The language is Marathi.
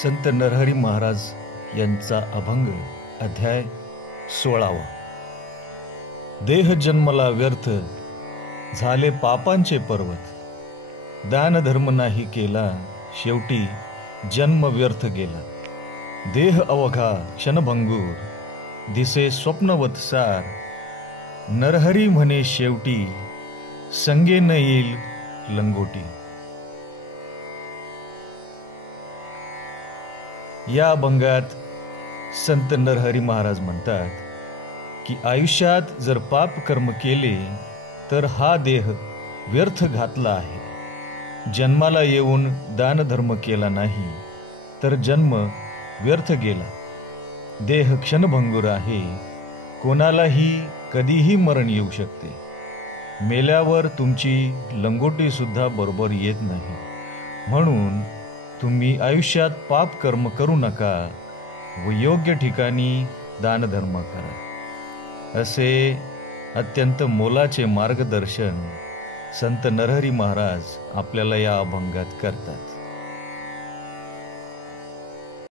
संत नरहरी महाराज यांचा अभंग अध्याय 16। देह जन्मला व्यर्थ झाले पापांचे पर्वत, दानधर्म नाही केला शेवटी जन्म व्यर्थ गेला। देह अवघा क्षणभंगूर दिसे स्वप्नवत सार, नरहरी म्हणे शेवटी संगे न येईल लंगोटी। या अभंगात संत नरहरी महाराज म्हणतात की आयुष्यात जर पाप कर्म केले तर हा देह व्यर्थ घातला आहे। जन्माला येऊन दानधर्म केला नाही तर जन्म व्यर्थ गेला। देह क्षणभंगूर आहे, कोणालाही कधीही मरण येऊ शकते। मेल्यावर तुमची लंगोटी सुद्धा बरोबर येत नाही। म्हणून तुम्ही आयुष्यात पाप कर्म करू नका व योग्य ठिकाणी दानधर्म करा, असे अत्यंत मोलाचे मार्गदर्शन संत नरहरी महाराज आपल्याला या अभंगात करतात।